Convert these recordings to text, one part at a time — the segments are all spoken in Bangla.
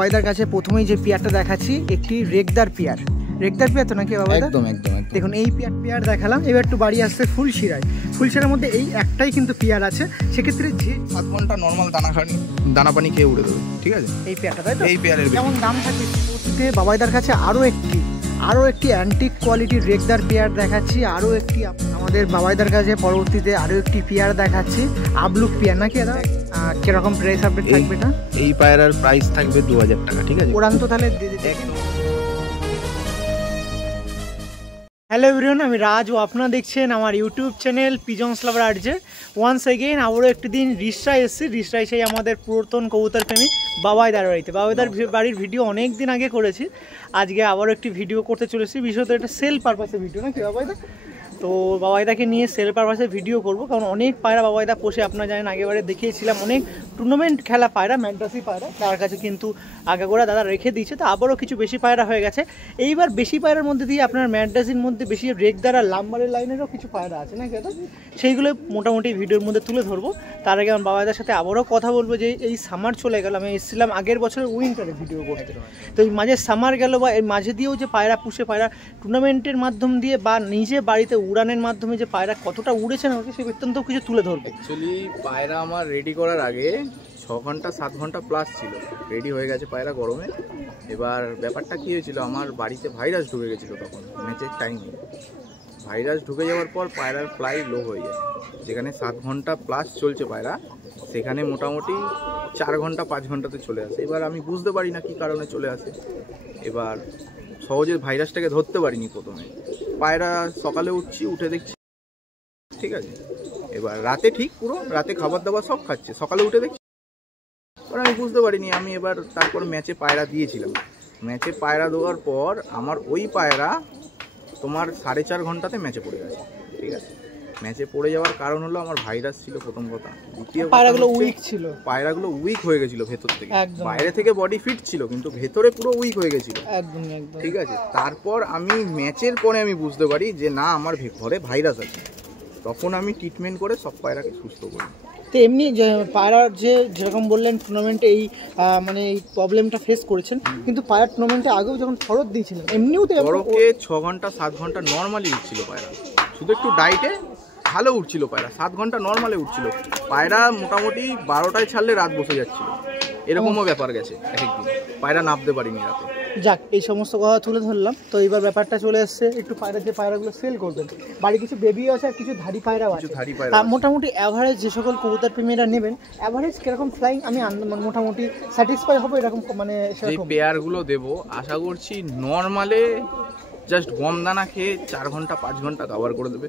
বাবাইদার কাছে প্রথমেই যে পেয়ারটা দেখাচ্ছি একটি রেগদার পেয়ার। রেগদার পেয়ার তো নাকি বাবাইদা? একদম একদম। দেখুন এই পেয়ার দেখালাম, এবার একটু বাড়ি আসছে ফুলশিরায়। ফুলশিরার মধ্যে এই একটাই কিন্তু পেয়ার আছে, সেক্ষেত্রে যে 7 ঘন্টা নর্মাল দানা পানি খেয়ে উড়ে দেবে। ঠিক আছে, এই পেয়ারটা তাই তো? এই পেয়ারের কেমন দাম থাকে? বাবাইদার কাছে আরও একটি অ্যান্টিক কোয়ালিটির রেগদার পেয়ার দেখাচ্ছি। আরও একটি আমাদের বাবাইদার কাছে পরবর্তীতে আরও একটি পেয়ার দেখাচ্ছি, আবলুক পেয়ার নাকি এটা? কিরকম প্রাইস আপডেট থাকবে এটা? এই পায়রার প্রাইস থাকবে 2000 টাকা। ঠিক আছে, ওরান তো তাহলে হ্যালো এভরিওয়ান, আমি রাজ ও আপনারা দেখছেন আমার ইউটিউব চ্যানেল পিজনস লাভার আর্জে। ওয়ান্স এগেইন আবারও একটি দিন রিসরায় এসেছি। রিসরায় সেই আমাদের পুরাতন কবুতর প্রেমী বাবাইদার বাড়িতে। বাবাইদার বাড়ির ভিডিও অনেক দিন আগে করেছি, আজকে আবারও একটি ভিডিও করতে চলেছি। বিশেষত এটা সেল পারপাসের ভিডিও নাকি বাবাইদা? তো বাবাইদাকে নিয়ে সেল পারপাসে ভিডিও করব, কারণ অনেক পায়রা বাবাইদা পোষে। আপনারা জানেন আগেবারে দেখিয়েছিলাম অনেক টুর্নামেন্ট খেলা পায়রা, ম্যান্ডাসি পায়রা তার কাছে কিন্তু আগাগোড়া দাদা রেখে দিয়েছে। তো আবারও কিছু বেশি পায়রা হয়ে গেছে। এইবার বেশি পায়রার মধ্যে দিয়ে আপনার ম্যান্ডাসির মধ্যে বেশি রেগদার আর লাম্বারের লাইনেরও কিছু পায়রা আছে নাকি দাদা? সেইগুলো মোটামুটি ভিডিওর মধ্যে তুলে ধরবো। তার আগে আমার বাবাইদার সাথে আবারও কথা বলবো যে এই সামার চলে গেল, আমি এসেছিলাম আগের বছরের উইন্টারে ভিডিও করতে। তো এই মাঝে সামার গেল বা এর মাঝে দিয়েও যে পায়রা পুষে পায়রা টুর্নামেন্টের মাধ্যম দিয়ে বা নিজে বাড়িতে উড়ানের মাধ্যমে যে পায়রা কতটা উড়েছে আমাকে সেই অত্যন্ত কিছু তুলে ধরবে। অ্যাকচুয়ালি পায়রা আমার রেডি করার আগে 6 ঘন্টা 7 ঘন্টা প্লাস ছিল, রেডি হয়ে গেছে পায়রা গরমে। এবার ব্যাপারটা কী হয়েছিল, আমার বাড়িতে ভাইরাস ঢুকে গেছিলো তখন ম্যাচের টাইমে। ভাইরাস ঢুকে যাওয়ার পর পায়রার ফ্লাই লো হয়ে যায়। যেখানে 7 ঘন্টা প্লাস চলছে পায়রা, সেখানে মোটামুটি 4 ঘন্টা 5 ঘন্টাতে চলে আসে। এবার আমি বুঝতে পারি না কী কারণে চলে আসে। এবার সহজে ভাইরাসটাকে ধরতে পারিনি প্রথমে। পায়রা সকালে উঠে দেখছি ঠিক আছে। এবার রাতে ঠিক পুরো রাতে খাবার দাবার সব খাচ্ছে, সকালে উঠে দেখছি এবার আমি বুঝতে পারিনি। আমি এবার তারপর ম্যাচে পায়রা দিয়েছিলাম। ম্যাচে পায়রা দেওয়ার পর আমার ওই পায়রা তোমার 4.5 ঘন্টাতে ম্যাচে পড়ে গেছে। ঠিক আছে, ম্যাচে পড়ে যাওয়ার কারণ হলো আমার ভাইরাস ছিল প্রথম কথা। দ্বিতীয় পায়রাগুলো উইক ছিল, পায়রাগুলো উইক হয়ে গেছিল ভেতর থেকে। বাইরে থেকে বডি ফিট ছিল কিন্তু ভেতরে পুরো উইক হয়ে গেছিল। একদম একদম। ঠিক আছে, তারপর আমি ম্যাচের পরে আমি বুঝতে পারি যে না আমার ঘরে ভাইরাস আছে। তখন আমি ট্রিটমেন্ট করে সব পায়রাকে সুস্থ করি। তো এমনি যে পায়রার যেরকম বললেন টুর্নামেন্টে এই মানে এই প্রবলেমটা ফেস করেছেন, কিন্তু পায়রা টুর্নামেন্টে আগেও যখন ফরত দিয়েছিলেন এমনিও তো 6 ঘন্টা 7 ঘন্টা নর্মালি উঠছিল পায়রা, শুধু একটু ডাইটে ভালো উঠছিল পায়রা। 7 ঘন্টা নর্মালে উঠছিল পায়রা, মোটামুটি 12টায় ছাড়লে রাত বসে যাচ্ছিল, এরকমও ব্যাপার গেছে। একদিন পায়রা নামতে পারিনি রাতে। যাক, এই সমস্ত কথা তুলে ধরলাম। তো এবার ব্যাপারটা চলে এসছে একটু পায়রাগুলো সেল করবেন। বাড়ি কিছু বেবিও আছে আর কিছু ধাড়ি পায়রাও আছে। মোটামুটি অ্যাভারেজ যে সকল কবুতর প্রেমীরা নেবেন, অ্যাভারেজ কিরকম ফ্লাইং আমি মোটামুটি স্যাটিসফাই হবো এরকম মানে এই পেয়ারগুলো দেবো আশা করছি। নর্মালে জাস্ট গম দানা খেয়ে 4 ঘন্টা 5 ঘন্টা কভার করে দেবে।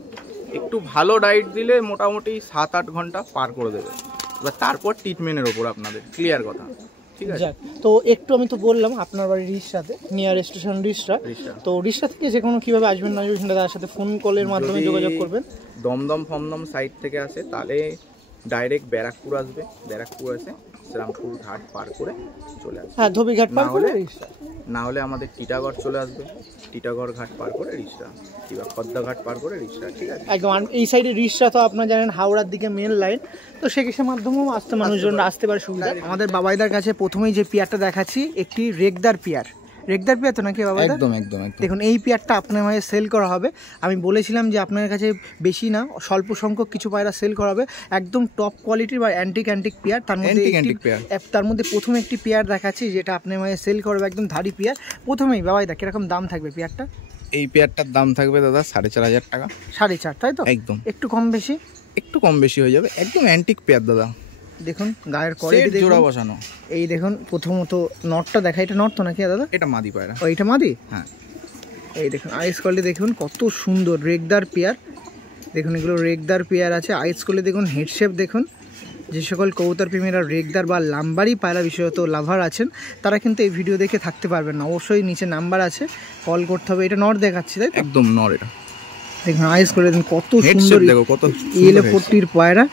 একটু ভালো ডায়েট দিলে মোটামুটি 7-8 ঘন্টা পার করে দেবে। এবার তারপর ট্রিটমেন্টের ওপর আপনাদের ক্লিয়ার কথা। ঠিক আছে, তো একটু আমি তো বললাম আপনার বাড়ি রিসরাতে, নিয়ার স্টেশন রিসরা। তো রিসরা থেকে যে কোনো কীভাবে আসবেন না আসবেন তার সাথে ফোন কলের মাধ্যমে যোগাযোগ করবেন। দমদম ফমদম সাইড থেকে আসে তাহলে ডাইরেক্ট ব্যারাকপুর আসবে, ব্যারাকপুর এসে শ্রীরামপুর ঘাট পার করে চলে আসবে। হ্যাঁ, ধোবিঘাট পার করে রিসরা। না হলে আমাদের টিটাগড় চলে আসবে, টিটাগড় ঘাট পার করে রিসরা, কিংবা খদ্দা ঘাট পার করে রিসরা। ঠিক আছে, একদম। এই সাইডে রিসরা তো আপনারা জানেন হাওড়ার দিকে মেন লাইন, তো সেক্ষেত্রে মাধ্যমেও মানুষজন আসতে পারে সুবিধা। আমাদের বাবাইদার কাছে প্রথমেই যে পেয়ারটা দেখাচ্ছি একটি রেগদার পেয়ার তো নাকি বাবাইদা? একদম একদম। দেখুন এই পেয়ারটা আপনার মাঝে সেল করা হবে। আমি বলেছিলাম যে আপনার কাছে বেশি না স্বল্প সংখ্যক কিছু পায়রা সেল করা হবে, একদম টপ কোয়ালিটির বা অ্যান্টিক পেয়ার। তার মধ্যে প্রথমে একটি পেয়ার দেখাচ্ছি যেটা আপনার মাঝে সেল করবে, একদম ধাড়ি পেয়ার। প্রথমেই বাবাইদা কিরকম দাম থাকবে পেয়ারটা? এই পেয়ারটার দাম থাকবে দাদা 4,500 টাকা। 4.5, তাই তো? একদম। একটু কম বেশি হয়ে যাবে। একদম অ্যান্টিক পেয়ার দাদা। দেখুন গায়ের কোয়ালিটি জোড়া বসানো। এই দেখুন প্রথমত নটটা দেখা, এটা নট তো নাকি দাদা? এটা মাদি পায়রা। ও, এটা মাদি? হ্যাঁ। এই দেখুন আইস কোয়ালিটি দেখুন কত সুন্দর, রেগদার পেয়ার। দেখুন এগুলো রেগদার পেয়ার আছে। আইস কোয়ালিটি দেখুন, হেডশেপ দেখুন। যে সকল কবুতর প্রেমীরা রেগদার বা লাম্বারি পায়রা বিশেষত লাভার আছেন তারা কিন্তু এই ভিডিও দেখে থাকতে পারবেন না। অবশ্যই নিচে নাম্বার আছে, কল করতে হবে। এটা নট দেখাচ্ছি তাই? একদম নট। এটা দেখুন আইস কোয়ালিটি দেখুন কত সুন্দর, কত ইয়েলো পট্টির পায়রা।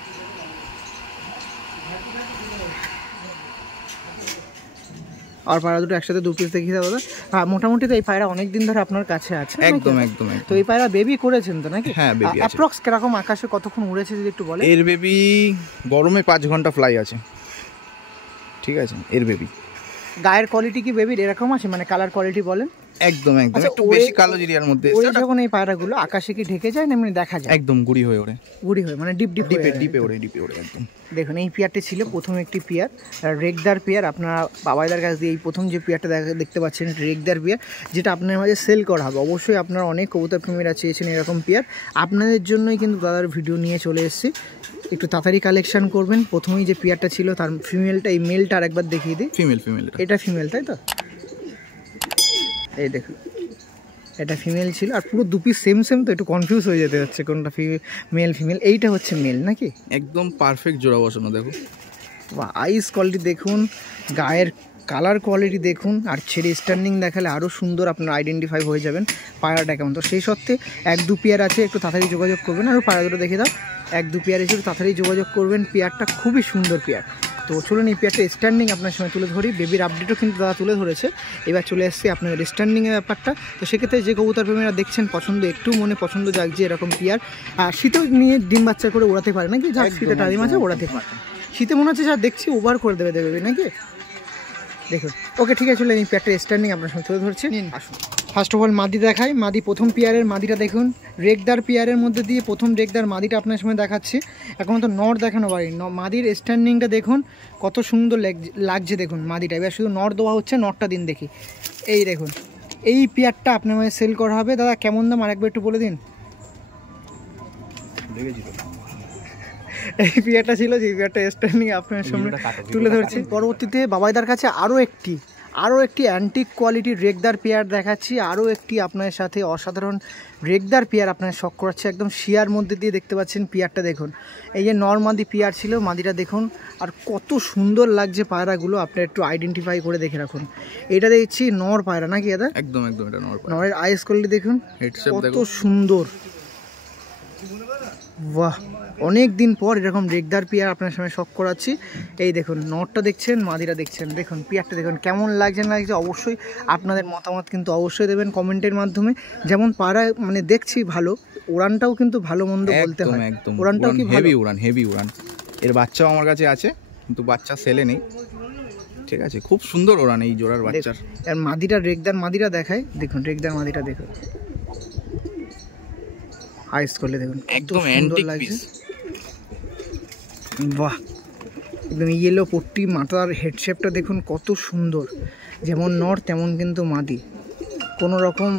আর পায়রা দুটো একসাথে 2 পিস দেখিয়ে দাদা। মোটামুটি তো এই পায়রা অনেকদিন ধরে আপনার কাছে আছে। একদম একদম। তো এই পায়রা বেবি করেছেন তো নাকি? হ্যাঁ, বেবি আছে। অ্যাপ্রক্স কিরকম আকাশে কতক্ষণ উড়েছে যদি একটু বলেন? এর বেবি গরমে 5 ঘন্টা ফ্লাই আছে। ঠিক আছে, এর বেবি গায়ের কোয়ালিটি কি বেবির এরকম আছে, মানে কালার কোয়ালিটি বলেন? একদম একদম, আচ্ছা, একটু বেশি কালো জিরিয়ার মধ্যে ওই যখন এই পায়রাগুলো আকাশে কি ঢেকে যায় না এমনি দেখা যায়? একদম গুড়ি হয়ে ওড়ে, গুড়ি হয়ে মানে ডিপ ডিপ ডিপে ওড়ে একদম। দেখুন এই পেয়ারটি ছিল প্রথম একটি পেয়ার, রেগদার পেয়ার। আপনারা বাবাইদার কাছ দিয়ে এই প্রথম যে পেয়ারটা দেখতে পাচ্ছেন রেগদার পেয়ার, যেটা আপনার মাঝে সেল করা হবে। অবশ্যই আপনারা অনেক কবুতর প্রেমীরা চেয়েছেন এরকম পেয়ার, আপনাদের জন্যই কিন্তু দাদার ভিডিও নিয়ে চলে এসেছি। একটু তাড়াতাড়ি কালেকশন করবেন। প্রথমেই যে পেয়ারটা ছিল তার ফিমেলটা, এই মেলটা আরেকবার দেখিয়ে দিই। ফিমেল এটা ফিমেল, তাই তো? এই দেখুন এটা ফিমেল ছিল, আর পুরো দুপি সেম তো একটু কনফিউজ হয়ে যেতে হচ্ছে কোনটা মেল ফিমেল। এইটা হচ্ছে মেল নাকি? একদম পারফেক্ট জোড়া বসানো, দেখো বা আইস কোয়ালিটি দেখুন, গায়ের কালার কোয়ালিটি দেখুন, আর ছেড়ে স্ট্যান্ডিং দেখালে আরও সুন্দর আপনারা আইডেন্টিফাই হয়ে যাবেন পায়রাটা কেমন। তো সেই সত্ত্বে 1-2 পেয়ার আছে, একটু তাড়াতাড়ি যোগাযোগ করবেন। আর পায়রা দুটো দেখে দাও, 1-2 পেয়ার এসে একটু তাড়াতাড়ি যোগাযোগ করবেন। পেয়ারটা খুবই সুন্দর পেয়ার। তো চলুন এই পেয়ারটা স্ট্যান্ডিং আপনার সময় তুলে ধরি। বেবির আপডেটও কিন্তু দাদা তুলে ধরেছে। এবার চলে এসছে আপনাদের স্ট্যান্ডিংয়ের ব্যাপারটা। তো সেক্ষেত্রে যে কবুতর প্রেমীরা দেখছেন পছন্দ, একটু মনে পছন্দ জাগছে এরকম পেয়ার, আর শীতেও নিয়ে ডিম বাচ্চা করে ওড়াতে পারে নাকি? যা শীতে টাইম আছে ওড়াতে পারে। শীতে মনে হচ্ছে যা দেখছি ওভার করে দেবে নাকি? দেখুন ওকে ঠিক আছে, চলে এই পেয়ারটা স্ট্যান্ডিং আপনার সঙ্গে তুলে ধরছি। আসুন ফার্স্ট অফ অল মাদি দেখাই। মাদি প্রথম পেয়ারের মাদিটা দেখুন, রেগদার পেয়ারের মধ্যে দিয়ে প্রথম রেগদার মাদিটা আপনার সময় দেখাচ্ছি। এখন তো নর দেখানো পারি, মাদির স্ট্যান্ডিংটা দেখুন কত সুন্দর লাগছে। দেখুন মাদিটা এবার শুধু নর দেওয়া হচ্ছে, নরটা দিন দেখি। এই দেখুন এই পেয়ারটা আপনার মানে সেল করা হবে। দাদা কেমন দাম আরেকবার একটু বলে দিন। এই পেয়ারটা ছিল যে পেয়ারটা স্ট্যান্ডিং আপনার সামনে তুলে ধরছি। পরবর্তীতে বাবাইদার কাছে আরও একটি অ্যান্টিক কোয়ালিটির রেগদার পেয়ার দেখাচ্ছি। আরও একটি আপনার সাথে অসাধারণ রেগদার পেয়ার আপনার শখ করাচ্ছে। একদম শিয়ার মধ্যে দিয়ে দেখতে পাচ্ছেন পেয়ারটা দেখুন। এই যে নরমাদি পেয়ার ছিল, মাদিটা দেখুন, আর কত সুন্দর লাগছে পায়রাগুলো। আপনি একটু আইডেন্টিফাই করে দেখে রাখুন। এটা দেখছি নর পায়রা নাকি দাদা? একদম একদম, এটা নর পায়রা। নরের আইস কোয়ালিটি দেখুন কত সুন্দর। বাহ, অনেক দিন পর এরকম রেগদার পেয়ার আপনার সামনে শখ করাচ্ছি। এই দেখুন নটটা দেখছেন, মাদিরা দেখছেন, দেখুন পেয়ারটা দেখুন কেমন লাগছে না লাগছে। অবশ্যই আপনাদের মতামত কিন্তু অবশ্যই দেবেন কমেন্টের মাধ্যমে। যেমন পায়রা মানে দেখছি ভালো, উড়ানটাও কিন্তু ভালো মন্দ বলতে হয়। উড়ানটাও কি হেভি উড়ান। এর বাচ্চাও আমার কাছে আছে, কিন্তু বাচ্চা সেলে নেই, ঠিক আছে? খুব সুন্দর উড়ান এই জোড়ার বাচ্চার। আর মাদিরা রেগদার মাদিরা দেখায়, দেখুন রেগদার মাদিটা দেখুন আইস করলে দেখুন একদম অ্যান্টিক পিস। বাহ, একদম ইয়েলো পট্টি, মাথার হেডশেপটা দেখুন কত সুন্দর। যেমন নর তেমন কিন্তু মাদি, কোনো রকম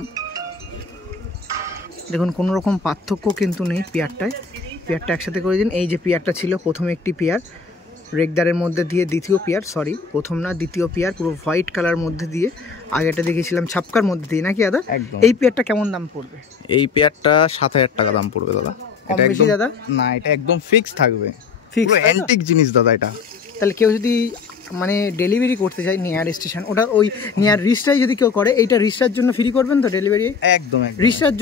দেখুন কোনো রকম পার্থক্য কিন্তু নেই পেয়ারটায়। পেয়ারটা একসাথে করে দিন। এই যে পেয়ারটা ছিল প্রথম একটি পেয়ার রেগদারের মধ্যে দিয়ে, দ্বিতীয় পেয়ার, সরি প্রথম না দ্বিতীয় পেয়ার, পুরো হোয়াইট কালার মধ্যে দিয়ে। আগেটা দেখেছিলাম ছাপকার মধ্যে দিয়ে নাকি দাদা? এই পেয়ারটা কেমন দাম পড়বে? এই পেয়ারটা 7000 টাকা দাম পড়বে দাদা। এটা একদম দাদা না, এটা একদম ফিক্স থাকবে, পুরো অ্যান্টিক জিনিস দাদা এটা। তাহলে কেউ যদি মানে ডেলিভারি করতে চাই নিয়ার স্টেশন, ওটা ওই নিয়ার রিস্টাই যদি কেউ করে, এইটা রিস্টার জন্য ফ্রি করবেন তো ডেলিভারি? একদম রিস্টার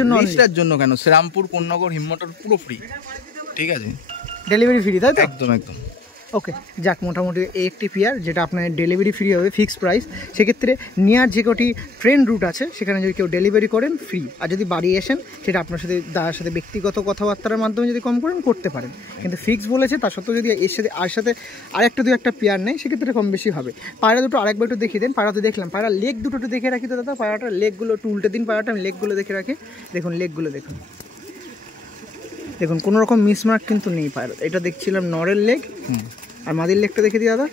জন্য কেন, শ্রীরামপুর, কোন্নগর, হিম্মটর পুরো ফ্রি, ঠিক আছে? ডেলিভারি ফ্রি, তাই তো? একদম। ওকে, যাক মোটামুটি এই একটি পেয়ার যেটা আপনার ডেলিভারি ফ্রি হবে, ফিক্সড প্রাইস। সেক্ষেত্রে নিয়ার যে কটি ট্রেন রুট আছে সেখানে যদি কেউ ডেলিভারি করেন ফ্রি, আর যদি বাড়ি আসেন সেটা আপনার সাথে দাদার সাথে ব্যক্তিগত কথাবার্তার মাধ্যমে যদি কম করেন করতে পারেন। কিন্তু ফিক্স বলেছে, তার সত্ত্বেও যদি এর সাথে আরেকটা দু একটা পেয়ার নেই সেক্ষেত্রে কম বেশি হবে। পায়রা দুটো আরেকবার একটু দেখিয়ে দেন। পায়রা তো দেখলাম, পায়রা লেগ দুটো একটু দেখে রাখি তো দাদা। পায়রাটার লেগগুলো একটু উল্টে দিন, পায়রাটা আমি লেগগুলো দেখে রাখি। দেখুন লেগগুলো দেখুন, দেখুন কোনো রকম মিসমার্ক কিন্তু নেই পায়রা। এটা দেখছিলাম নরের লেগ, আর মাদির লেগটা দেখে দিই দাদা।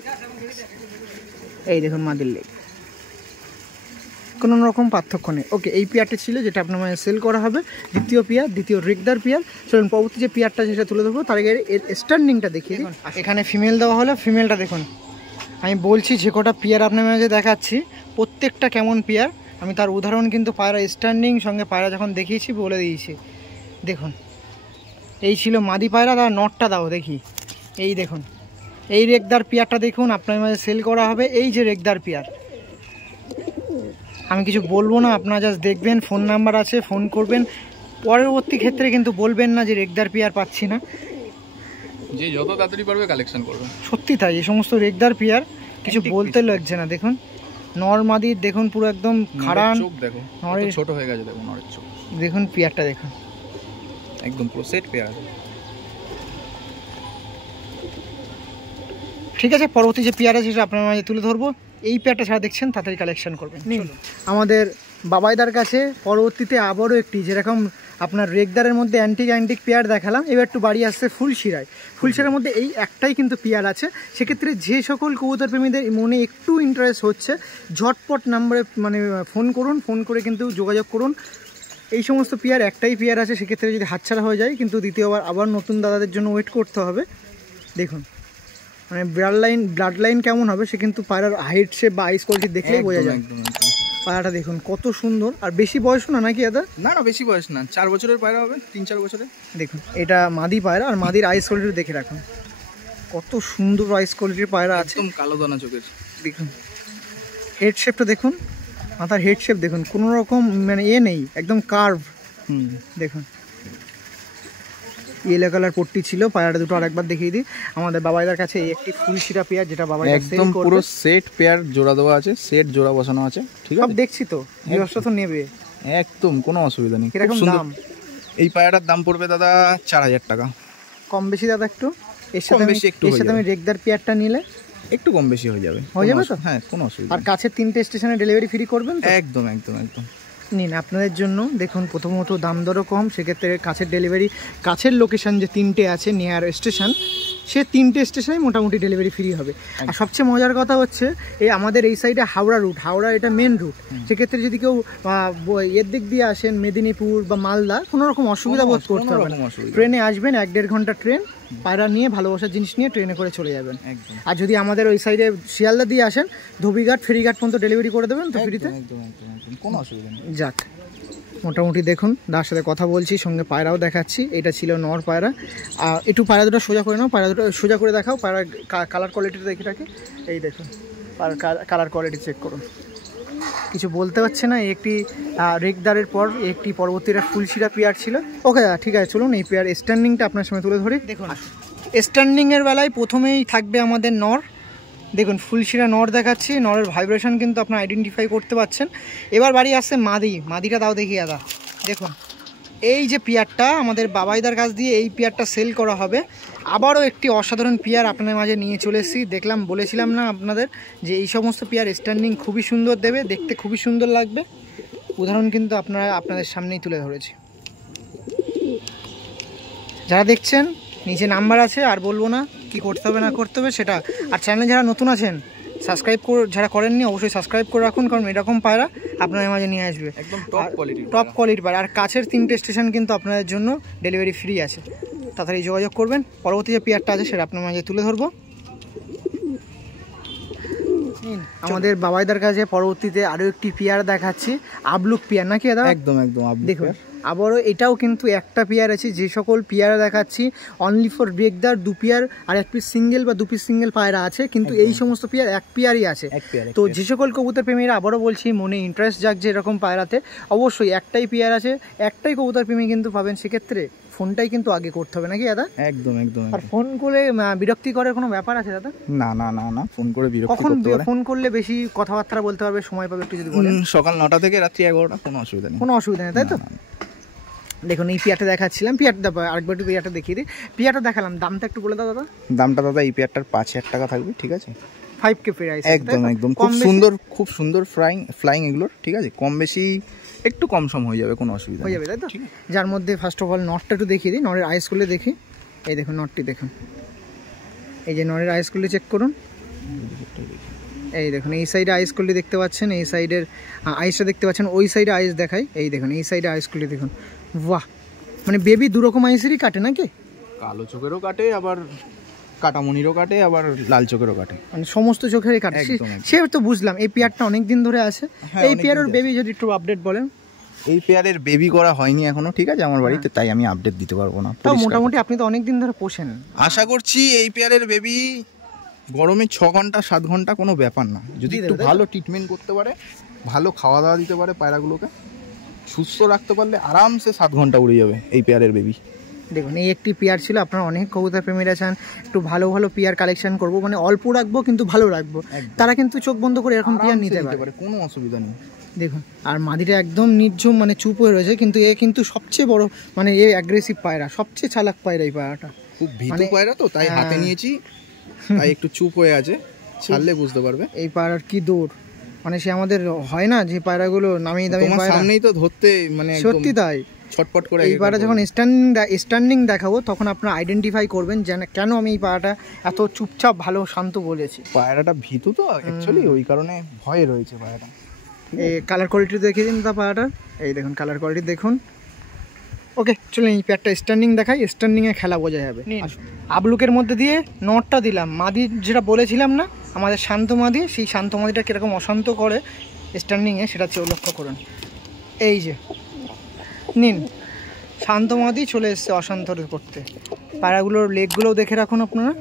এই দেখুন মাদির লেগ, কোনো রকম পার্থক্য নেই। ওকে, এই পেয়ারটা ছিল যেটা আপনার মানে সেল করা হবে, দ্বিতীয় পেয়ার, দ্বিতীয় রেগদার পেয়ার। চলুন পরবর্তী যে পেয়ারটা সেটা তুলে ধরবো, তার আগে এর স্ট্যান্ডিংটা দেখিয়ে দিন। এখানে ফিমেল দেওয়া হলো, ফিমেলটা দেখুন। আমি বলছি যে কটা পেয়ার আপনার মাঝে দেখাচ্ছি প্রত্যেকটা কেমন পেয়ার, আমি তার উদাহরণ কিন্তু পায়রা স্ট্যান্ডিং সঙ্গে পায়রা যখন দেখিয়েছি বলে দিয়েছি। দেখুন এই ছিল মাদি পায়রা, তার নটটা দাও দেখি। এই দেখুন এই রেগদার পেয়ারটা দেখুন আপনার মাঝে সেল করা হবে। এই যে রেগদার পেয়ার, আমি কিছু বলবো না, আপনারা জাস্ট দেখবেন, ফোন নাম্বার আছে, ফোন করবেন। পরবর্তী ক্ষেত্রে কিন্তু বলবেন না যে রেগদার পেয়ার পাচ্ছি না, যে যত তাড়াতাড়ি পারবে কালেকশন করবে। সত্যি তাই, এই সমস্ত রেগদার পেয়ার কিছু বলতে লাগছে না। দেখুন নরমাদির দেখুন পুরো একদম খাড়ান, দেখো নরের ছোট হয়ে গেছে, দেখুন নরের চোখ দেখুন, পেয়ারটা দেখুন একদম পুরো সেট পেয়ার। ঠিক আছে, পরবর্তী যে পেয়ার আছে সেটা আপনার মাঝে তুলে ধরবো। এই পেয়ারটা যারা দেখছেন তাড়াতাড়ি কালেকশন করবেন। আমাদের বাবাইদার কাছে পরবর্তীতে আবারও একটি যেরকম আপনার রেগদারের মধ্যে অ্যান্টিক পেয়ার দেখালাম, এবার একটু বাড়ি আসছে ফুলশিরার মধ্যে এই একটাই কিন্তু পেয়ার আছে। সেক্ষেত্রে যে সকল কবুতর প্রেমীদের মনে একটু ইন্টারেস্ট হচ্ছে ঝটপট নাম্বারে মানে ফোন করে কিন্তু যোগাযোগ করুন। এই সমস্ত পেয়ার একটাই পেয়ার আছে, সেক্ষেত্রে যদি হাতছাড়া হয়ে যায় কিন্তু দ্বিতীয়বার আবার নতুন দাদাদের জন্য ওয়েট করতে হবে। দেখুন মানে ব্লাড লাইন কেমন হবে সে কিন্তু পায়রার হাইট শেপ বা আইস কোয়ালিটি দেখলেই বোঝা যায়। পায়রাটা দেখুন কত সুন্দর, আর বেশি বয়স না নাকি দাদা? না বেশি বয়স না, 4 বছরের পায়রা হবে, 3-4 বছরের। দেখুন এটা মাদি পায়রা, আর মাদির আইস কোয়ালিটি দেখে রাখুন কত সুন্দর আইস কোয়ালিটির পায়রা আছে, একদম কালো দানা চোখের। দেখুন হেড শেপটা দেখুন, মাথার হেড শেপ দেখুন, কোনো রকম মানে নেই, একদম কার্ভ। দেখুন ইয়েলো কালার পট্টি ছিল, পায়রাটা দুটো আরেকবার দেখিয়ে দিই। আমাদের বাবাইদার কাছে এই একটি ফুলশিরা পেয়ার, যেটা বাবাই একদম পুরো সেট পেয়ার জোড়া দেওয়া আছে, সেট জোড়া বসানো আছে, ঠিক আছে? সব দেখছি তো, ব্যবস্থা তো নেবে একদম, কোনো অসুবিধা নেই। কিরকম দাম? এই পায়রাটার দাম পড়বে দাদা 4000 টাকা। কম বেশি দাদা একটু? এর সাথে আমি রেগদার পেয়ারটা নিলে একটু কম বেশি হয়ে যাবে তো? হ্যাঁ, কোনো অসুবিধা। আর কাছের 3টে স্টেশনে ডেলিভারি ফ্রি করবেন তো? একদম। নিন আপনাদের জন্য। দেখুন প্রথমত দাম দরও কম, সেক্ষেত্রে কাছের ডেলিভারি, কাছের লোকেশান যে 3টে আছে নিয়ার স্টেশন, সে 3টে স্টেশনে মোটামুটি ডেলিভারি ফ্রি হবে। আর সবচেয়ে মজার কথা হচ্ছে আমাদের এই সাইডে হাওড়া এটা মেন রুট। সেক্ষেত্রে যদি কেউ এর দিক দিয়ে আসেন মেদিনীপুর বা মালদা, কোনো রকম অসুবিধা বোধ করতে হবে না। ট্রেনে আসবেন, 1-1.5 ঘন্টা ট্রেন, পায়রা নিয়ে ভালোবাসার জিনিস নিয়ে ট্রেনে করে চলে যাবেন। আর যদি আমাদের ওই সাইডে শিয়ালদা দিয়ে আসেন, ধোবিঘাট ফেরিঘাট পর্যন্ত ডেলিভারি করে দেবেন তো ফ্রিতে, কোনো অসুবিধা নেই। যাক মোটামুটি দেখুন তার সাথে কথা বলছি, সঙ্গে পায়রাও দেখাচ্ছি। এটা ছিল নর পায়রা। একটু পায়রা দুটো সোজা করে নাও, পায়রা দুটো সোজা করে দেখাও, পায়রা কালার কোয়ালিটিটা দেখে রাখি। এই দেখুন পায়রার কালার কোয়ালিটি চেক করুন, কিছু বলতে পারছে না। একটি রেগদারের পর একটি পরবর্তীটা ফুলশিরা পেয়ার ছিল। ওকে ঠিক আছে, চলুন এই পেয়ার স্ট্যান্ডিংটা আপনার সামনে তুলে ধরি। দেখুন স্ট্যান্ডিংয়ের বেলায় প্রথমেই থাকবে আমাদের নর। দেখুন ফুলশিরা নর দেখাচ্ছি, নরের ভাইব্রেশন কিন্তু আপনারা আইডেন্টিফাই করতে পারছেন। এবার বাড়ি আসছে মাদিটা দাও দেখি দাদা। দেখুন এই যে পেয়ারটা আমাদের বাবাইদার কাছ দিয়ে এই পেয়ারটা সেল করা হবে। আবারও একটি অসাধারণ পেয়ার আপনাদের মাঝে নিয়ে চলে এসেছি। বলেছিলাম না আপনাদের যে এই সমস্ত পেয়ার স্ট্যান্ডিং খুবই সুন্দর দেবে, দেখতে খুবই সুন্দর লাগবে। উদাহরণ কিন্তু আপনাদের সামনেই তুলে ধরেছি। যারা দেখছেন নিচে নাম্বার আছে, আর বলবো না কি করতে হবে না করতে হবে সেটা। আর চ্যানেলে যারা নতুন আছেন যারা করেননি অবশ্যই সাবস্ক্রাইব করে রাখুন, কারণ এরকম পায়রা আপনাদের মাঝে নিয়ে আসবে একদম টপ কোয়ালিটির পায়রা। আর কাছের 3টে স্টেশন কিন্তু আপনাদের জন্য ডেলিভারি ফ্রি আছে, তাড়াতাড়ি যোগাযোগ করবেন। পরবর্তী যে পেয়ারটা আছে সেটা আপনার মাঝে তুলে ধরবো। আমাদের বাবাইদার কাছে পরবর্তীতে আরও একটি পেয়ার দেখাচ্ছি, আবলুক পেয়ার নাকি দাদা? একদম দেখুন আবারও এটাও কিন্তু একটা পেয়ার আছে। যে সকল পেয়ার দেখাচ্ছি অনলি ফর রেগদার 2 পেয়ার, আর 1 পিস সিঙ্গেল বা 2 পিস সিঙ্গেল পায়রা আছে, কিন্তু এই সমস্ত পেয়ার 1 পেয়ারই আছে। তো যে সকল কবুতর প্রেমীরা আবারও বলছি মনে ইন্টারেস্ট জাগছে এরকম পায়রাতে, অবশ্যই একটাই পেয়ার আছে, একটাই কবুতর প্রেমী কিন্তু পাবেন। সেক্ষেত্রে ফোনটাই কিন্তু আগে করতে হবে নাকি দাদা? একদম। আর ফোন করে বিরক্তি করার কোনো ব্যাপার আছে দাদা? না, ফোন করে বিরক্তি কখন ফোন করলে বেশি কথাবার্তা বলতে পারবে, সময় পাবে একটু যদি বলেন? সকাল 9টা থেকে রাত্রি 11টা, কোনো অসুবিধা নেই। তাই তো? দেখুন এই পেয়ারটা দেখাচ্ছিলাম, আরেকবার একটু পেয়ারটা দেখিয়ে দিই। পেয়ারটা দেখালাম, দামটা একটু বলে দাও দাদা। দামটা দাদা এই পেয়ারটার 5000 টাকা থাকবে, ঠিক আছে? 5K price. একদম খুব সুন্দর ফ্লাইং এগুলোর, ঠিক আছে? কম বেশি একটু কম সম হয়ে যাবে, কোনো অসুবিধা হয়ে যাবে, তাই তো? যার মধ্যে ফার্স্ট অফ অল নটটা একটু দেখিয়ে দিই, নরের আইসগুলো দেখি। এই দেখুন নটটি দেখুন, এই যে নরের আইসগুলো চেক করুন। এই দেখুন এই সাইডে আইসগুলি দেখতে পাচ্ছেন, এই সাইডের আইসটা দেখতে পাচ্ছেন, ওই সাইডে আইস দেখাই। এই দেখুন এই সাইডে আইসগুলি দেখুন, বাহ! মানে বেবি দুরকম আইসেরই কাটে নাকি? কালো চোখেরও কাটে, আবার কাটামণিরও কাটে, আবার লাল চোখেরও কাটে, মানে সমস্ত চোখেরই কাটে। সে তো বুঝলাম। এই পেয়ারটা অনেক দিন ধরে আছে। এই পেয়ারের বেবি যদি একটু আপডেট বলেন। এই পেয়ারের বেবি করা হয়নি এখনো, ঠিক আছে, আমার বাড়িতে, তাই আমি আপডেট দিতে পারবো না। তাও মোটামুটি আপনি তো অনেক দিন ধরে পোষেন, আশা করছি এই পেয়ারের বেবি গরমে 6 ঘন্টা 7 ঘন্টা কোনো ব্যাপার না। যদি একটু ভালো ট্রিটমেন্ট করতে পারে, ভালো খাওয়া দাওয়া দিতে পারে, পায়রাগুলোকে সুস্থ রাখতে পারলে আরামসে 7 ঘন্টা উড়ে যাবে এই পেয়ারের বেবি। দেখুন এই একটি পেয়ার ছিল। আপনারা অনেক কবুতর প্রেমীরা চান একটু ভালো পেয়ার কালেকশন করবো, মানে অল্প রাখবো কিন্তু ভালো রাখবো, তারা কিন্তু চোখ বন্ধ করে এরকম পেয়ার নিতে পারে, কোনো অসুবিধা নেই। দেখুন আর মাদিটা একদম নির্ঝুম, মানে চুপ হয়ে রয়েছে, কিন্তু এ কিন্তু সবচেয়ে বড়, মানে এ অ্যাগ্রেসিভ পায়রা, সবচেয়ে চালাক পায়রা এই পায়রাটা। খুব ভীতু পায়রা তো, তাই হাতে নিয়েছি, তাই একটু চুপ হয়ে আছে। ছাড়লে বুঝতে পারবে। এই পায়রার কি দৌড়, মানে সে আমাদের হয় না যে পায়রাগুলো নামি দামি পায়রা, সামনেই তো ধরতে মানে সত্যি তাই ছটপট করে। এই পায়রা যখন স্ট্যান্ডিং দেখাবো তখন আপনারা আইডেন্টিফাই করবেন যে কেন আমি এই পায়রাটা এত চুপচাপ ভালো শান্ত বলেছি। পায়রাটা ভীতু তো অ্যাকচুয়ালি, ওই কারণে ভয় রয়েছে পায়রাটা। এই কালার কোয়ালিটি দেখিয়ে দিন তা পায়রাটার, এই দেখুন কালার কোয়ালিটি দেখুন। ওকে চলুন এই পেয়ারটা স্ট্যান্ডিং দেখাই, স্ট্যান্ডিংয়ে খেলা বোঝা যাবে। আবলুকের মধ্যে দিয়ে নটটা দিলাম, মাদি যেটা বলেছিলাম না আমাদের শান্ত মাদি, সেই শান্ত মাদিটা কীরকম অশান্ত করে স্ট্যান্ডিংয়ে সেটা লক্ষ্য করুন। এই যে নিন শান্ত মাদি চলে এসছে অশান্ত করতে। পায়রাগুলোর লেগগুলোও দেখে রাখুন আপনারা।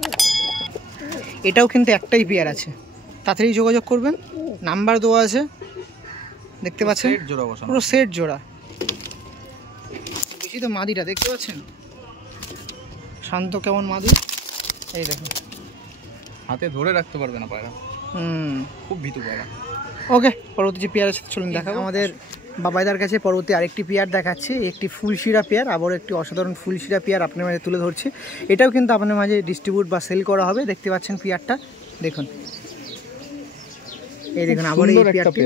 এটাও কিন্তু একটাই পেয়ার আছে, তাড়াতাড়ি যোগাযোগ করবেন, নাম্বার দেওয়া আছে দেখতে পাচ্ছেন, পুরো সেট জোড়া। বেশি তো মাদিটা দেখতে পাচ্ছেন শান্ত কেমন মাদি, এই দেখুন হাতে ধরে রাখতে পারবে না পায়রা, খুব ভীতু পায়রা। ওকে পরবর্তী যে পেয়ার আছে চলুন দেখাবো। আমাদের বাবাইদার কাছে পরবর্তী আরেকটি পেয়ার দেখাচ্ছি, একটি ফুলশিরা পেয়ার, আবার একটি অসাধারণ ফুলশিরা পেয়ার আপনার মাঝে তুলে ধরছি। এটাও কিন্তু আপনার মাঝে ডিস্ট্রিবিউট বা সেল করা হবে, দেখতে পাচ্ছেন পেয়ারটা দেখুন। এই দেখুন আবার এই পেয়ারটি,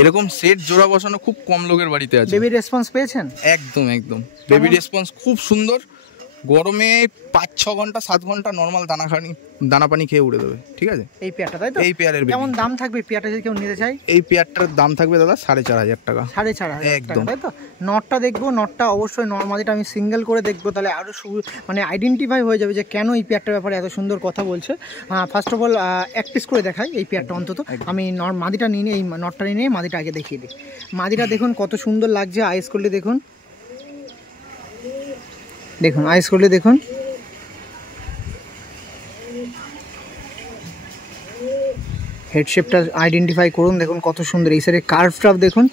এরকম সেট জোড়া বসানো খুব কম লোকের বাড়িতে আছে। বেবি রেসপন্স পেয়েছেন? একদম একদম বেবি রেসপন্স খুব সুন্দর। গরমে 5-6 ঘন্টা 7 ঘন্টা নর্মাল দানা পানি খেয়ে উড়ে দেবে, ঠিক আছে এই পেয়ারটা, তাই তো? এই পেয়ারের কেমন দাম থাকবে পেয়ারটা যদি কেউ নিতে চায়? এই পেয়ারটার দাম থাকবে দাদা 4,500 টাকা। 4,500 একদম, তাই তো? নটটা দেখবো, নটটা অবশ্যই নর্মালিটা আমি সিঙ্গেল করে দেখবো, তাহলে আরও মানে আইডেন্টিফাই হয়ে যাবে যে কেন এই পেয়ারটার ব্যাপারে এত সুন্দর কথা বলছে। ফার্স্ট অফ অল এক পিস করে দেখাই এই পেয়ারটা অন্তত। আমি মাদিটা নিয়ে এই নটটা নিয়ে মাদিটা আগে দেখিয়ে দিই। মাদিটা দেখুন কত সুন্দর লাগছে, আইস করলে দেখুন, দেখুন আইস করলে দেখুন, হেডশেপটা আইডেন্টিফাই করুন, দেখুন কত সুন্দর। এই সাইডে কার্ভটা দেখুন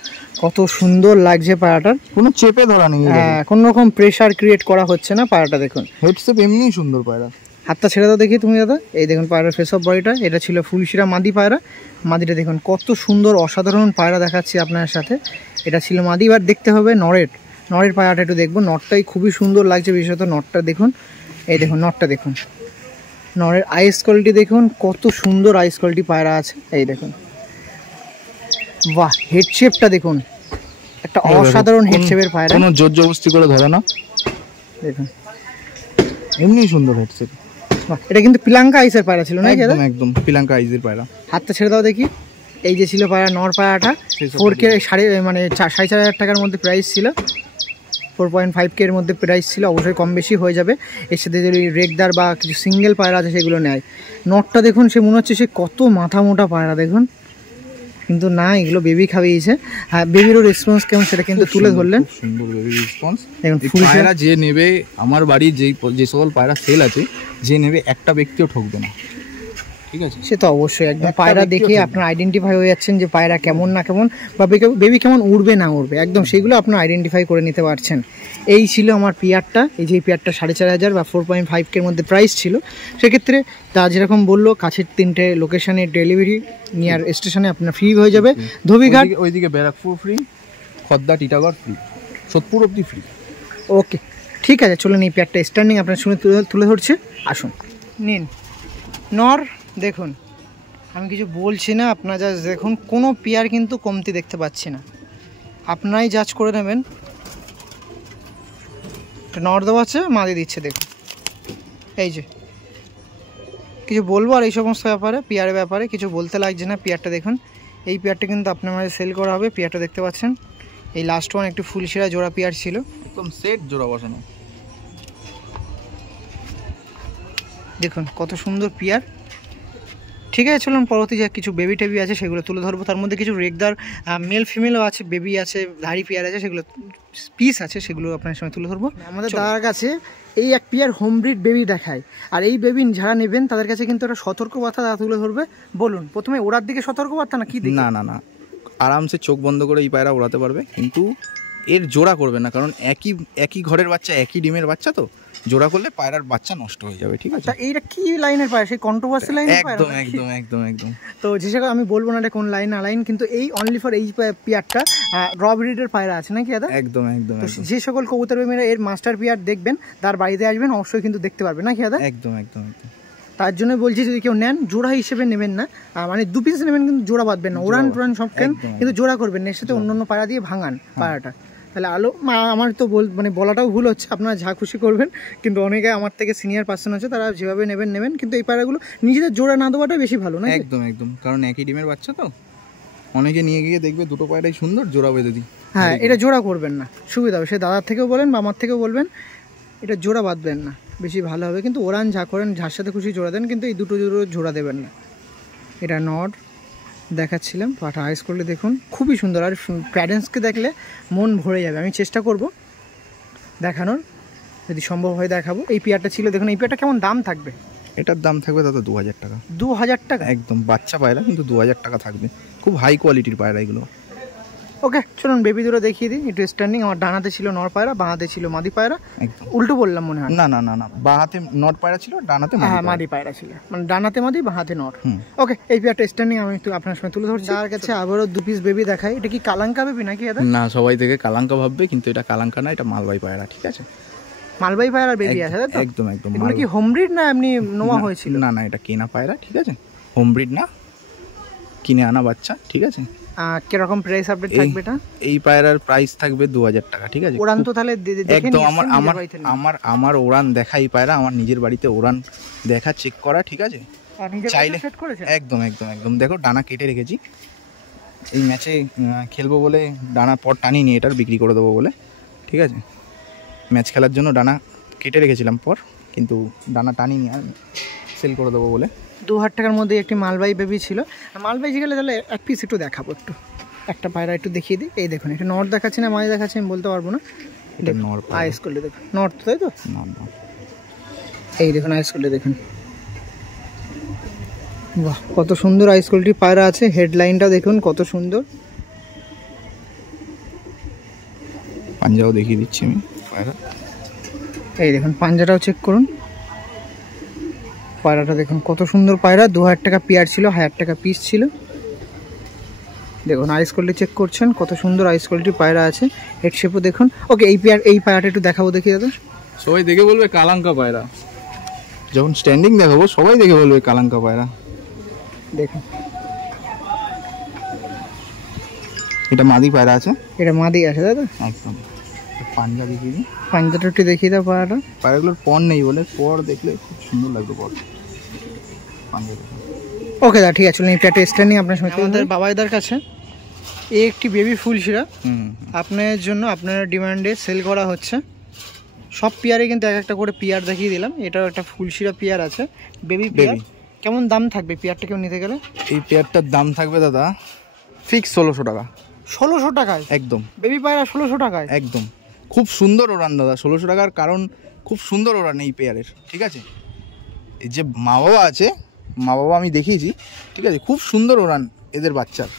কত সুন্দর লাগছে পায়রাটার, কোনো চেপে ধরা নেই, কোনো রকম প্রেসার ক্রিয়েট করা হচ্ছে না পায়রাটা। দেখুন হেডশেপ এমনিই সুন্দর পায়রা। হাতটা ছেড়ে দাও দেখি তুমি দাদা, এই দেখুন পায়রার ফেস অফ বডিটা, এটা ছিল ফুলশিরা মাদি পায়রা। মাদিটা দেখুন কত সুন্দর অসাধারণ পায়রা দেখাচ্ছি আপনার সাথে, এটা ছিল মাদি। এবার দেখতে হবে নরের পায়রাটা একটু দেখবো, নটটাই খুবই সুন্দর লাগছে, বিশেষত নটটা দেখুন, এই দেখুন নটটা দেখুন, নরের আইস কোয়ালিটি দেখুন কত সুন্দর আইস কোয়ালিটি পায়রা আছে, এই দেখুন বাহ। হেডশেপটা দেখুন, একটা অসাধারণ হেডশেপের পায়রা, কোনো জোর জবরদস্তি করে ধরে না, দেখুন এমনি সুন্দর হেডশেপ। বাহ, এটা কিন্তু পিলাঙ্কা আইসের পায়রা ছিল না? একদম একদম পিলাঙ্কা আইসের পায়রা। হাতটা ছেড়ে দাও দেখি, এই যে ছিল পায়রা নর পায়রাটা 4K মানে 4,500 টাকার মধ্যে প্রাইস ছিল, 4.5K এর মধ্যে প্রাইস ছিল, অবশ্যই কম বেশি হয়ে যাবে। এর সাথে যদি রেগদার বা কিছু সিঙ্গেল পায়রা আছে সেগুলো নেয়। নটটা দেখুন, সে মনে হচ্ছে সে কত মাথা মোটা পায়রা দেখুন, কিন্তু না এগুলো বেবি খাইয়েছে। হ্যাঁ, বেবিরও রেসপন্স কেমন সেটা কিন্তু তুলে ধরলেন, সুন্দর বেবি রেসপন্স। দেখুন পায়রা যে নেবে, আমার বাড়ির যে সকল পায়রা সেল আছে, যে নেবে একটা ব্যক্তিও ঠকবে না, ঠিক আছে? সে তো অবশ্যই, একদম পায়রা দেখে আপনার আইডেন্টিফাই হয়ে যাচ্ছেন যে পায়রা কেমন না কেমন, বা বেবি কেমন উড়বে না উড়বে, একদম সেগুলো আপনার আইডেন্টিফাই করে নিতে পারছেন। এই ছিল আমার পেয়ারটা, এই যে পেয়ারটা 4,500 বা 4.5K এর মধ্যে প্রাইস ছিল। সেক্ষেত্রে তা যেরকম বললো, কাছের 3টে লোকেশানে ডেলিভারি নিয়ার স্টেশনে আপনার ফ্রি হয়ে যাবে। ধোবিঘাট, ওইদিকে ব্যারাকপুর ফ্রি, খদ্দা টিটাগড় ফ্রি, সোদপুর অবধি ফ্রি। ওকে ঠিক আছে, চলুন এই পেয়ারটা স্ট্যান্ডিং আপনার শুনে তুলে ধরছে, আসুন নিন। নর দেখুন, আমি কিছু বলছি না, আপনারা জাস্ট দেখুন, কোনো পেয়ার কিন্তু কমতি দেখতে পাচ্ছি না, আপনারাই জাজ করে নেবেন। নর দেওয়া আছে, মাদি দিচ্ছে দেখুন, এই যে কিছু বলবো আর এই সমস্ত ব্যাপারে, পেয়ারের ব্যাপারে কিছু বলতে লাগছে না। পেয়ারটা দেখুন, এই পেয়ারটা কিন্তু আপনার মাঝে সেল করা হবে। পেয়ারটা দেখতে পাচ্ছেন, এই লাস্ট ওয়ান একটু ফুলশিরা জোড়া পেয়ার ছিল, একদম সেট জোড়া বসানো, দেখুন কত সুন্দর পেয়ার। ঠিক আছে, চলুন পরবর্তী যে কিছু বেবি টেবি আছে সেগুলো তুলে ধরবো। তার মধ্যে কিছু রেগদার মেল ফিমেলও আছে, বেবি আছে, ধাড়ি পেয়ার আছে, সেগুলো পিস আছে, সেগুলো আপনার সঙ্গে তুলে ধরবো। আমাদের দাদার কাছে এই এক পেয়ার হোম ব্রিড বেবি দেখায়, আর এই বেবি যারা নেবেন তাদের কাছে কিন্তু একটা সতর্কবার্তা দাদা তুলে ধরবে। বলুন, প্রথমে ওড়ার দিকে সতর্কবার্তা না কি? না না না, আরামসে চোখ বন্ধ করে এই পায়রা ওড়াতে পারবে, কিন্তু এর জোড়া করবে না, কারণ একই ঘরের বাচ্চা, একই ডিমের বাচ্চা, তো জোড়া করলে পায়রার বাচ্চা নষ্ট হয়ে যাবে, ঠিক আছে? এইটা কি লাইনের পায়রা, সেই কন্ট্রোভার্সি লাইনের পায়রা? একদম একদম একদম একদম। তো যে সকল আমি বলবো না এটা কোন লাইন না লাইন, কিন্তু এই অনলি ফর এই পিয়ারটা র ব্রিডের পায়রা আছে নাকি দাদা? একদম একদম। যে সকল কবুতর প্রেমীরা এর মাস্টার পিয়ার দেখবেন তার বাড়িতে আসবেন, অবশ্যই কিন্তু দেখতে পারবেন নাকি দাদা? একদম একদম একদম। তার জন্য বলছি যদি কেউ নেন জোড়া হিসেবে নেবেন না, মানে 2 পিস নেবেন কিন্তু জোড়া বাঁধবেন না, ওড়ান টোড়ান সব কেন, কিন্তু জোড়া করবেন না, এর সাথে অন্য পায়রা দিয়ে ভাঙান পায়রাটা। তাহলে আমার তো মানে বলাটাও ভুল হচ্ছে, আপনারা যা খুশি করবেন, কিন্তু অনেকে আমার থেকে সিনিয়র পার্সন আছে তারা যেভাবে নেবেন, কিন্তু এই পায়রাগুলো নিজেদের জোড়া না দেওয়াটাই বেশি ভালো না? একদম একদম, কারণ একই ডিমের বাচ্চা তো অনেকে নিয়ে গিয়ে দেখবে দুটো পায়রাই সুন্দর, জোড়া বেঁধে দিই। হ্যাঁ, এটা জোড়া করবেন না, সুবিধা হবে। সে দাদার থেকেও বলেন বা আমার থেকেও বলবেন এটা জোড়া বাঁধবেন না, বেশি ভালো হবে। কিন্তু ওরান যা করেন যার সাথে খুশি জোড়া দেন, কিন্তু এই দুটো জোড়া দেবেন না। এটা নট দেখাচ্ছিলাম, পাঠা আইস করলে দেখুন খুবই সুন্দর, আর প্যারেন্টসকে দেখলে মন ভরে যাবে। আমি চেষ্টা করব দেখানোর, যদি সম্ভব হয় দেখাবো। এই পেয়ারটা ছিল দেখুন, এই পেয়ারটা কেমন দাম থাকবে? এটার দাম থাকবে দাদা 2000 টাকা। 2000 টাকা? একদম বাচ্চা পায়রা, কিন্তু 2000 টাকা থাকবে, খুব হাই কোয়ালিটির পায়রা এগুলো। ওকে চলুন বেবি দুটো দেখিয়ে দিই একটু স্ট্যান্ডিং। আমার ডানাতে ছিল নর পায়রা, বাঁহাতে ছিল মাদি পায়রা। একদম উল্টো বললাম মনে হয়? না না না না, বাঁহাতে নর পায়রা ছিল, ডানাতে মাদি পায়রা ছিল, মানে ডানাতে মাদি বাঁহাতে নর। ওকে, এই পেয়ারটা স্ট্যান্ডিং আমি একটু আপনার সঙ্গে তুলে ধরছি। যার কাছে আবারও 2 পিস বেবি দেখাই। এটা কি কালাঙ্কা বেবি নাকি দাদা? না, সবাই থেকে কালাঙ্কা ভাববে, কিন্তু এটা কালাঙ্কা না, এটা মালবাই পায়রা, ঠিক আছে? মালবাই পায়রার বেবি আছে তাই তো? একদম একদম। এগুলো কি হোম ব্রিড না এমনি নোয়া হয়েছিল? না না, এটা কেনা পায়রা, ঠিক আছে? হোম ব্রিড না, কিনে আনা বাচ্চা, ঠিক আছে? কিরকম প্রাইস আপডেট থাকবে এটা? এই পায়রার প্রাইস থাকবে 2000 টাকা, ঠিক আছে? ওড়ান তো তাহলে একদম আমার ওড়ান দেখা, এই পায়রা আমার নিজের বাড়িতে ওড়ান দেখা, চেক করা, ঠিক আছে? চাইলে একদম একদম একদম। দেখো ডানা কেটে রেখেছি, এই ম্যাচে খেলবো বলে ডানা পর টানিনি, এটার বিক্রি করে দেবো বলে, ঠিক আছে? ম্যাচ খেলার জন্য ডানা কেটে রেখেছিলাম পর, কিন্তু ডানা টানিনি, আর সেল করে দেবো বলে। 2000 টাকার মধ্যে একটি মালবাই বেবি ছিল। মালবাই গেলে তাহলে এক পিস একটু দেখাবো, একটু একটা পায়রা একটু দেখিয়ে দিই। এই দেখুন, এটা নর্থ দেখাচ্ছি না মাই দেখাচ্ছি আমি বলতে পারবো না। এটা নর্থ আইস করলে দেখুন, নর্থ তাই তো? না, এই দেখুন আইস করলে দেখুন, বাহ কত সুন্দর আইস কোয়ালিটি পায়রা আছে। হেডলাইনটা দেখুন কত সুন্দর। পাঞ্জাও দেখিয়ে দিচ্ছি আমি পায়রা। এই দেখুন পাঞ্জাটাও চেক করুন, পায়রাটা দেখুন কত সুন্দর পায়রা। 2000 টাকা পেয়ার ছিল, 1000 টাকা পিস ছিল। দেখুন আইস কোয়ালিটি চেক করছেন, কত সুন্দর আইস কোয়ালিটি পায়রা আছে। হেড শেপও দেখুন। ওকে, এই পায়রাটা একটু দেখাবো, দেখি দাদা। সবাই দেখে বলবে কালাঙ্কা পায়রা, যখন স্ট্যান্ডিং দেখাবো সবাই দেখে বলবে কালাঙ্কা পায়রা। দেখুন এটা মাদি পায়রা আছে, এটা মাদি আছে দাদা। একদম। পাঞ্জা দেখিয়ে দিই, পাঞ্জাটা একটু দেখিয়ে দাও পায়রাটা। পায়রাগুলোর পর নেই বলে, পর দেখলে খুব সুন্দর লাগবে পর। পাঞ্জা দেখুন। ওকে দাদা ঠিক আছে, চলুন এই প্যাটে স্ট্যান্ডিং আপনার সঙ্গে আমাদের বাবাইদার কাছে এই একটি বেবি ফুলশিরা আপনার জন্য আপনার ডিমান্ডে সেল করা হচ্ছে। সব পেয়ারে কিন্তু এক একটা করে পেয়ার দেখিয়ে দিলাম। এটাও একটা ফুলশিরা পেয়ার আছে, বেবি পেয়ার। কেমন দাম থাকবে পেয়ারটা কেউ নিতে গেলে? এই পেয়ারটার দাম থাকবে দাদা ফিক্স 1600 টাকা। 1600 টাকায়? একদম বেবি পায়রা 1600 টাকায় একদম। খুব সুন্দর ওড়ান দাদা, 1600 টাকার কারণ খুব সুন্দর ওড়ান এই পেয়ারের, ঠিক আছে? এই যে মা বাবা আছে, মা বাবা আমি দেখিয়েছি, ঠিক আছে? খুব সুন্দর ওড়ান এদের বাচ্চার,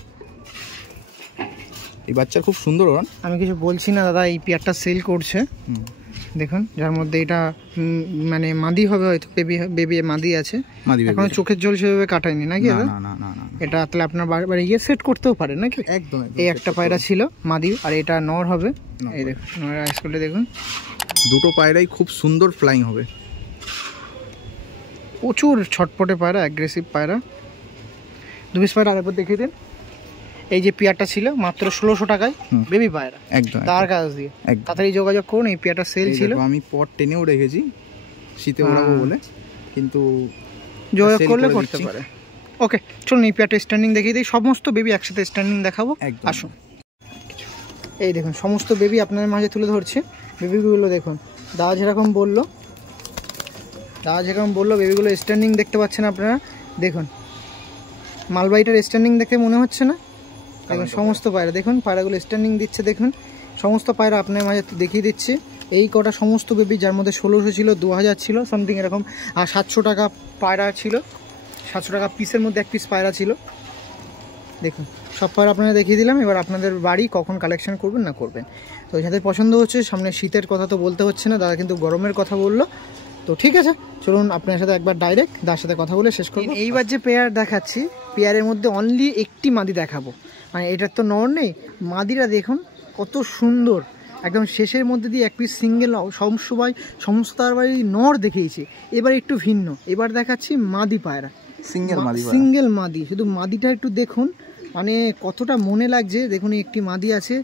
এই বাচ্চার খুব সুন্দর ওড়ান। আমি কিছু বলছি না দাদা, এই পেয়ারটা সেল করছে দেখুন, যার মধ্যে এটা মানে মাদি হবে হয়তো, বেবি মাদি আছে, এখন চোখের জল সেভাবে কাটায়নি নাকি দাদা? না না না, এটা তাহলে আপনার বাড়ি গিয়ে সেট করতেও পারে নাকি? একদম। এই একটা পায়রা ছিল মাদি, আর এটা নর হবে। এই দেখুন নরের আইস করলে দেখুন, দুটো পায়রাই খুব সুন্দর ফ্লাইং হবে, প্রচুর ছটপটে পায়রা, অ্যাগ্রেসিভ পায়রা। 2 পিস পায়রা আরেকবার দেখিয়ে দিন। এই যে পেয়ারটা ছিল মাত্র 1600 টাকায় বেবি পায়রা, একদম তার কাছ দিয়ে তাড়াতাড়ি যোগাযোগ করুন। এই পেয়ারটা সেল ছিল, আমি পট টেনেও রেখেছি শীতে ওড়াবো বলে, কিন্তু যোগাযোগ করলে করতে পারে। ওকে চলুন এই পেয়ারটা স্ট্যান্ডিং দেখিয়ে দিই। সমস্ত বেবি একসাথে স্ট্যান্ডিং দেখাবো, আসুন। এই দেখুন সমস্ত বেবি আপনাদের মাঝে তুলে ধরছে। বেবিগুলো দেখুন, দাদা যেরকম বললো বেবিগুলো স্ট্যান্ডিং দেখতে পাচ্ছেন আপনারা। দেখুন মালবাইটার স্ট্যান্ডিং দেখে মনে হচ্ছে না? এখন সমস্ত পায়রা দেখুন, পায়রাগুলো স্ট্যান্ডিং দিচ্ছে দেখুন। সমস্ত পায়রা আপনার মাঝে দেখিয়ে দিচ্ছি। এই কটা সমস্ত বেবি, যার মধ্যে 1600 ছিল, 2000 ছিল সামথিং এরকম, আর 700 টাকা পায়রা ছিল। 700 টাকা পিসের মধ্যে এক পিস পায়রা ছিল। দেখুন সব পায়রা আপনারা দেখিয়ে দিলাম। এবার আপনাদের বাড়ি কখন কালেকশন করবেন না করবেন, তো যাদের পছন্দ হচ্ছে, সামনে শীতের কথা তো বলতে হচ্ছে না, দাদা কিন্তু গরমের কথা বললো। তো ঠিক আছে, চলুন আপনার সাথে একবার ডাইরেক্ট দাদার সাথে কথা বলে শেষ করব। এইবার যে পেয়ার দেখাচ্ছি, পেয়ারের মধ্যে অনলি একটি মাদি দেখাবো, মানে এটার তো নর নেই। মাদিরা দেখুন কত সুন্দর, একদম শেষের মধ্যে দিয়ে এক পিস সিঙ্গেল, সমস্ত তার বাড়ি নর দেখিয়েছি। এবার একটু ভিন্ন, এবার দেখাচ্ছি মাদি পায়রা, সিঙ্গেল মাদি। শুধু মাদিটা একটু দেখুন, মানে কতটা মনে লাগছে। দেখুন একটি মাদি আছে,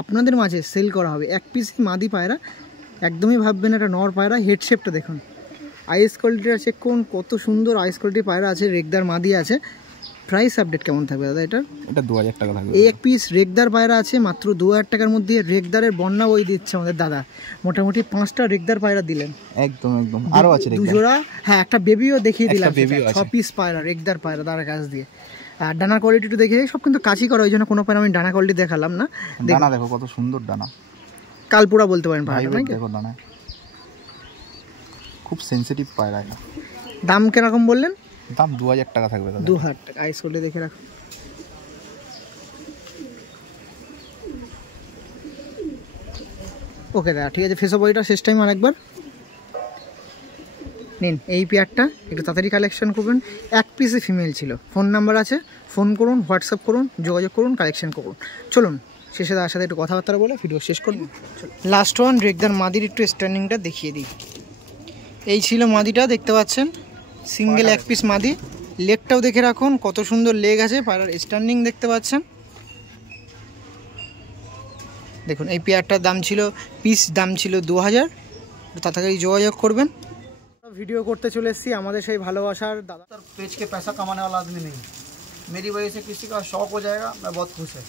আপনাদের মাঝে সেল করা হবে। এক পিস মাদি পায়রা, একদমই ভাববেন এটা নর পায়রা। হেডশেপটা দেখুন, আইস কোয়ালিটিটা চেক করুন, কত সুন্দর আইস কোয়ালিটির পায়রা আছে, রেগদার মাদি আছে। প্রাইস আপডেট কেমন থাকবে দাদা? এটা 2000 টাকা থাকবে। এই এক পিস রেগদার পায়রা আছে মাত্র 2000 টাকার মধ্যে। রেগদারের বন্যা বই দিচ্ছে আমাদের দাদা, মোটামুটি 5টা রেগদার পায়রা দিলেন। একদম একদম, আরো আছে দু জোড়া, হ্যাঁ একটা বেবিও দেখিয়ে দিলাম। 6 পিস পায়রা রেগদার পায়রা দাদার কাছ দিয়ে। আর ডানার কোয়ালিটি একটু দেখে, সব কিন্তু কাঁচি করা, ওই জন্য কোনো পায়রা আমি ডানা কোয়ালিটি দেখালাম না। ডানা দেখো কত সুন্দর ডানা, কালপুরা বলতে পারেন পায়রা, নাকি? দেখো ডানা, খুব সেনসিটিভ পায়রা। এটা দাম কিরকম বললেন? দাম 2000 টাকা থাকবে দাদা। 2000 টাকা। আইস কোয়ালিটি দেখে রাখুন। ওকে দাদা, ঠিক আছে। ফেসো বইটা শেষ টাইম আর একবার নিন। এই পেয়ারটা একটু তাড়াতাড়ি কালেকশন করবেন, এক পিসে ফিমেল ছিল। ফোন নাম্বার আছে, ফোন করুন, হোয়াটসঅ্যাপ করুন, যোগাযোগ করুন, কালেকশন করুন। চলুন শেষে তার সাথে একটু কথাবার্তা বলে ভিডিও শেষ করুন। লাস্ট ওয়ান রেগদার মাদির একটু স্ট্যান্ডিংটা দেখিয়ে দিই। এই ছিল মাদিটা, দেখতে পাচ্ছেন সিঙ্গেল এক পিস মাদি। লেগটাও দেখে রাখুন, কত সুন্দর লেগ আছে। পায়রার স্ট্যান্ডিং দেখতে পাচ্ছেন। দেখুন এই পেয়ারটার দাম ছিল, পিস দাম ছিল 2000। তাড়াতাড়ি যোগাযোগ করবেন। वीडियो करते चले एसेছি আমাদের সেই ভালোবাসার দাদা। पेज के पैसा कमाने वाला आदमी नहीं, मेरी वजह से किसी का शौक हो जाएगा, मैं बहुत खुश है।